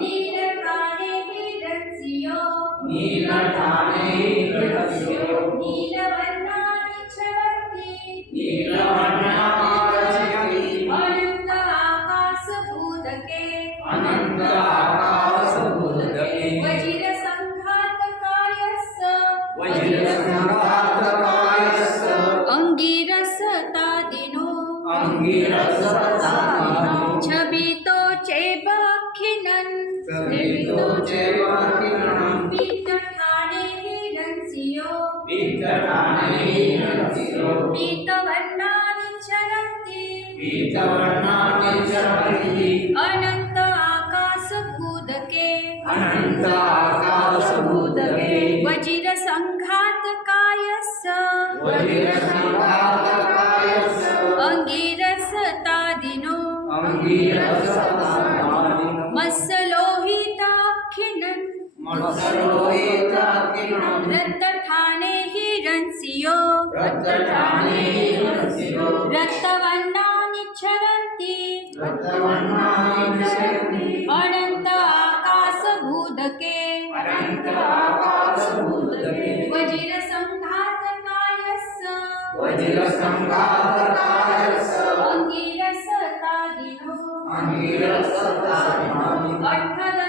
नीलठाणे हिरण्यो नीलठाणे हिरण्यो नीलवर्णानिच्छवन्ति नीलवर्णानिच्छवन्ति अनन्त आकाशभूतके अनन्त आकाशभूतके वज्रसङ्घातकायस्य वज्रसङ्घातकायस्य अङ्गिरसतादिनो अङ्गिरसतादिनो छबितो चैवाखिनन् छबितो चैवाखिनन् पीतठाणे हिरण्यो पीतठाणे हिरण्यो पीतवर्णानिच्छरन्ति पीतवर्णानिच्छरन्ति अनन्त आकाशभूतके अनन्त आकाशभूतके वज्रसङ्घातकायस्य वज्रसङ्घातकायस्य अङ्गिरसतादिनो अङ्गिरसतादिनो मत्सलोहिताखिनन् मत्सलोहिताखिनन् रक्तठाणे हिरण्यो रक्तठाणे हिरण्यो रक्तवर्णानिच्छरन्ति रक्तवर्णानिच्छरन्ति अनन्त आकाशभूतके अनन्त आकाशभूतके वज्रसङ्घातकायस्य वज्रसङ्घातकायस्य अङ्गिरसतादिनो अङ्गिरसतादिनो अष्टदश